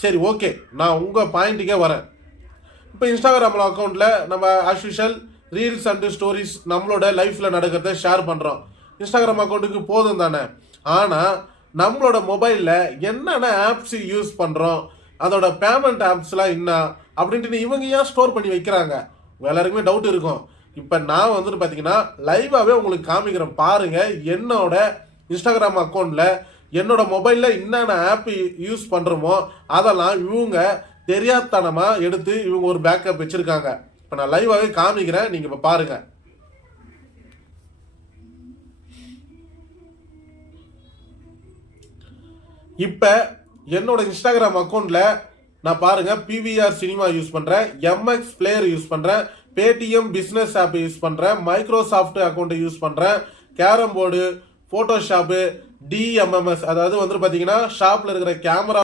சரி ஓகே, நான் உங்கள் பாயிண்ட்டுக்கே வரேன். இப்போ இன்ஸ்டாகிராம் அக்கௌண்ட்டில் நம்ம as usual reels and stories நம்மளோட லைஃப்பில் நடக்கிறத ஷேர் பண்ணுறோம். இன்ஸ்டாகிராம் அக்கௌண்ட்டுக்கு போதும் தானே. ஆனால் நம்மளோட மொபைலில் என்னென்ன ஆப்ஸ் யூஸ் பண்ணுறோம், அதோட பேமெண்ட் ஆப்ஸ்லாம் என்ன அப்படின்ட்டு இவங்க ஏன் ஸ்டோர் பண்ணி வைக்கிறாங்க? எல்லாருக்குமே டவுட் இருக்கும். இப்போ நான் வந்துட்டு பார்த்தீங்கன்னா லைவாகவே உங்களுக்கு காமிக்கிறேன் பாருங்க. என்னோட இன்ஸ்டாகிராம் அக்கௌண்ட்டில் என்னோட மொபைலில் என்னென்ன ஆப் யூஸ் பண்ணுறோமோ அதெல்லாம் இவங்க தெரியாதனமாக எடுத்து இவங்க ஒரு பேக்கப் வச்சுருக்காங்க. இப்போ நான் லைவாகவே காமிக்கிறேன், நீங்கள் இப்போ பாருங்கள். இப்போ என்னோட இன்ஸ்டாகிராம் அக்கௌண்ட்டில் நான் பாருங்கள் பிவிஆர் சினிமா யூஸ் பண்ணுறேன், எம்எக்ஸ் பிளேயர் யூஸ் பண்ணுறேன், பேடிஎம் பிஸ்னஸ் ஆப் யூஸ் பண்ணுறேன், மைக்ரோசாஃப்ட் அக்கௌண்ட்டை யூஸ் பண்ணுறேன், கேரம் போர்டு, ஃபோட்டோஷாப்பு, டிஎம்எம்எஸ் அதாவது வந்து பார்த்தீங்கன்னா ஷாப்பில் இருக்கிற கேமரா